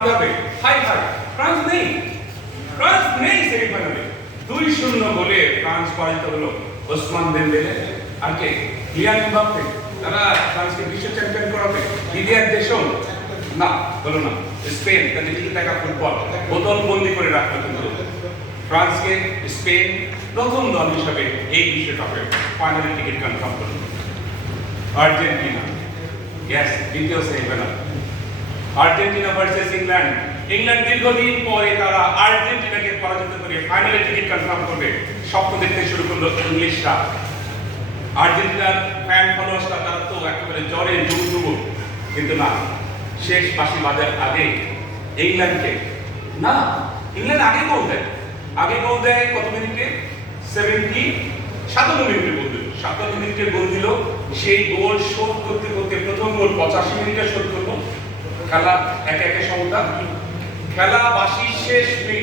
High high France নেই সেমিফাইনালে 2-0 গোলে ফ্রান্স পরাজিত হলো। ওসমান দেমবেলে আর কে কিলিয়ান এমবাপ্পে তারা ফ্রান্সকে বিশ্ব চ্যাম্পিয়ন করাবে। দিদিয়ার দেশম না হলো না। স্পেন তাদের টিকে থাকা ফুটবল বোতল বন্দি করে রাখলো, কিন্তু ফ্রান্সকে স্পেন প্রথম দল হিসাবে এই বিশ্বকাপে ফাইনালের টিকিট কনফার্ম করলো। আর্জেন্টিনা ইয়েস দ্বিতীয় semifinal Argentina versus England. England দীর্ঘদিন পরে তারা আর্জেন্টিনাকে পরাজিত করে ফাইনালে টিকিট কনফার্ম করবে। স্বপ্ন দেখতে শুরু করলো ইংলিশরা। আর্জেন্টিনার ফ্যান ফলোয়ার্সরা তারা তো একেবারে জ্বরে ডুবডুবো, কিন্তু না, শেষ বাঁশি বাজার আগে ইংল্যান্ডকে না, ইংল্যান্ড আগে গোল দেয় কত মিনিটে? 57 মিনিটে গোল দিল। 57 মিনিটে গোল দিল। সেই গোল শোধ করতে করতে প্রথম গোল 85 মিনিটে শোধ করলো। খেলা একে একে সমতা। খেলা বাঁশির শেষ মিনিট